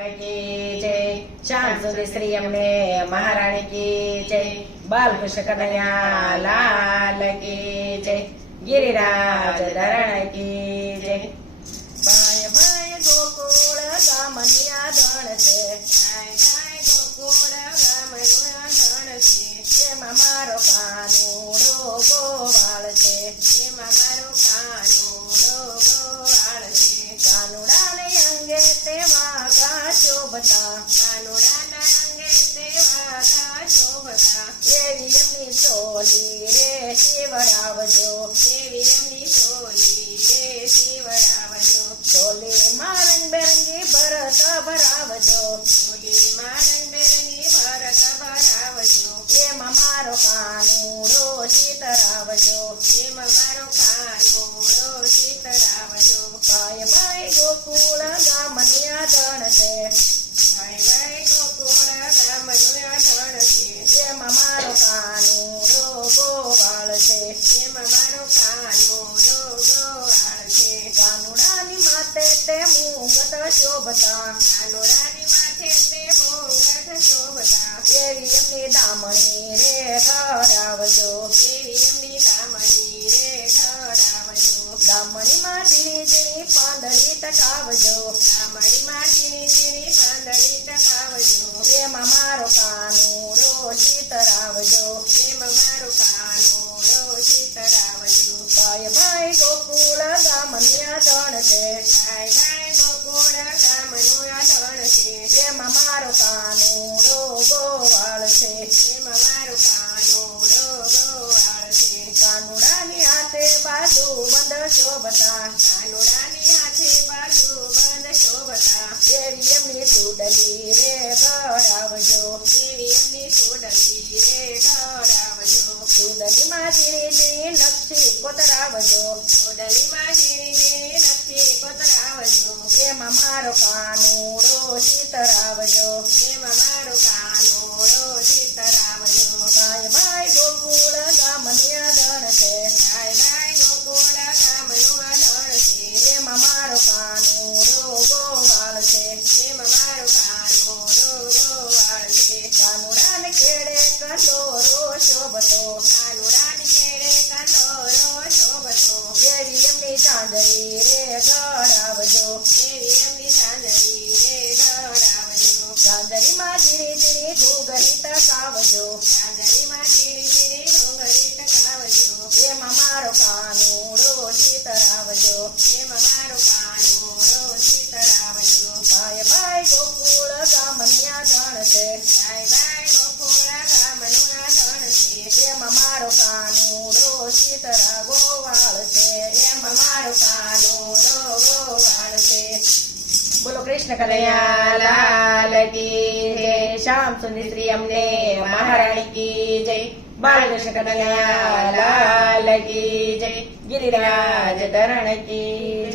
કી શ્રી અમને મહારાણી કી જય બાલકૃષ્ણ કનૈયા લાલ કી જય, ગિરિરાજ ધરણ કી જય. બાય બાય ગોકુળ ગામનિયા ધણ છે. ભરાવજો ચોલીમાં રંગબેરંગી ભરત ભરાવજો એમાં મારો કાનુડો સીતરાવજો એમાં મારો કાનુડો સીતરાવજો ભાઈ ભાઈ ગોકુળ ગામનિયા દણ છે. શોભતા કાનુડાની માથે એવી એમની દામણી રે દામણી રે ટકાવજો દામણી માટીની ઝીણી પાંદડી કોતરાવજો સોડલીમાં ઝીણી ઝીણી નખી એમાં ગોવાળ છે, એમાં મારો કાનુડો ગોવાળ છે. કાનુડાને કેડે કંડોરો શોભતો, કાનુડાની બોલો, કૃષ્ણ કનૈયા, લાલ જય, શ્યામ સુંદર શ્રી અમને, મહારાણી કી જય. બાલકૃષ્ણ કનૈયા, લાલ જય, ગિરિરાજ ધરણ કી